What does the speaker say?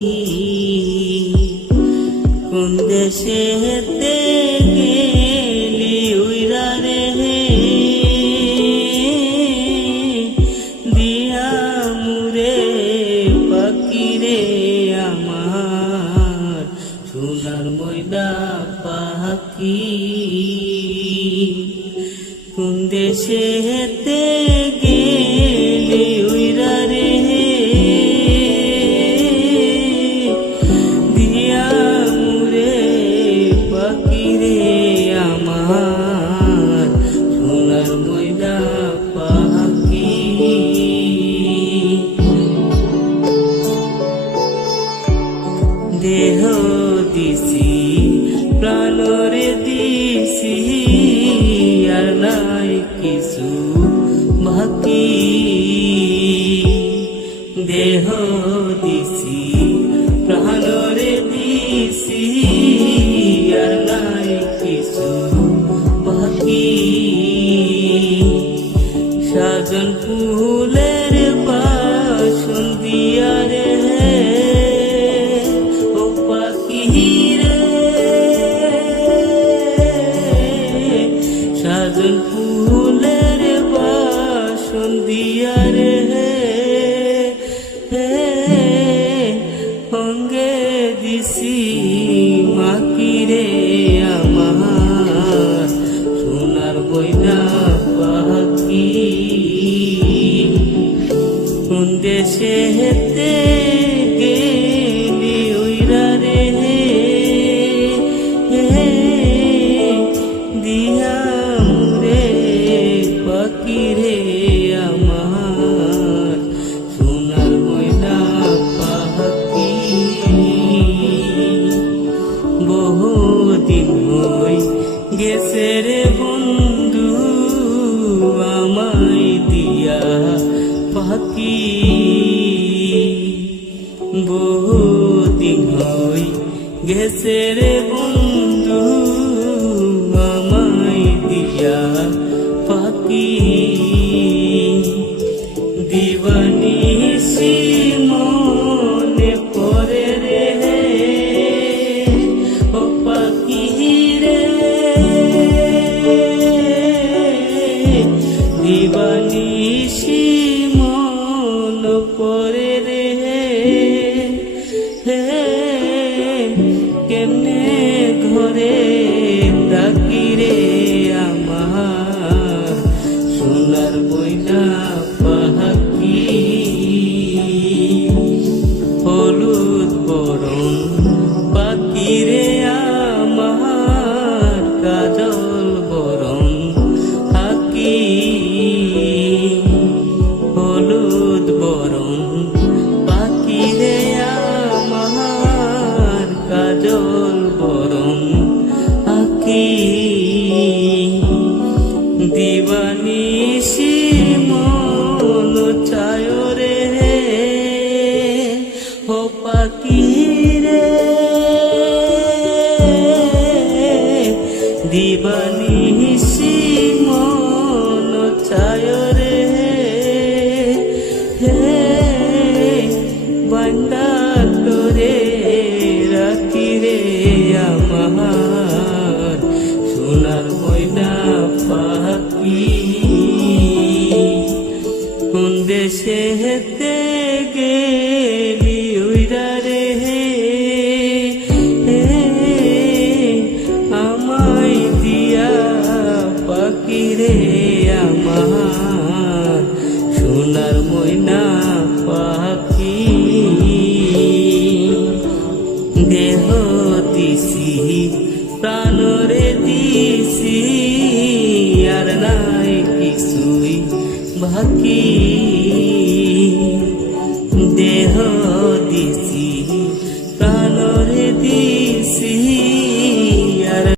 কোন দেশেতে গেলি উইরা রে দিয়া মুরে পাখি রে আমার সোনার ময়না পাখি। কোন দেশেতে গেলি উইরা রে দেহ দিছি প্রাণরে দিছি আর নাই কিছু বাকি। দেহ দিছি প্রাণরে দিছি আর নাই কিছু বাকি। সাজন ফুলের বাসন দিয়া রে সাজন ফুলের বাসন দিয়া রে অঙ্গে দিছি মাকি রে আমার সোনার ময়না পাখি। কোন দেশেতে গেলি উইরা রে দিয়া মুরে পাখি রে আমার সোনার ময়না পাখি। বহুদিন হই গেছে রে বন্ধু আমায় দিয়া পাখি। বহুদিন হই গেছে রে বন্ধু আমায় দিয়া পাখি। দিবানিশি মনে পড়ে রে ও পাখি রে। দিবানিশি মন পড়ে রে কেমনে ঘরে থাকি রে আমার সোনার ময়না পাখি। হলুদ বরণ পাখি রে আমার কাজল বরণ পাখি। হলুদ বরণ পাখি রে আমার কাজল বরণ পাখি। দিবানিশি মন চায় রে ও পাখি রে। দিবানিশি মন চায় রে বান্দার তোরে রাখি রে আমার সোনার ময়না পাখি। কোন দেশেতে গেলি উইরা রে আমায় দিয়া পাখি রে আমার সোনার ময়না পাখি। দেহ দিছি প্রাণরে দিছি আর নাই কিছুই বাকি। দেহ দিছি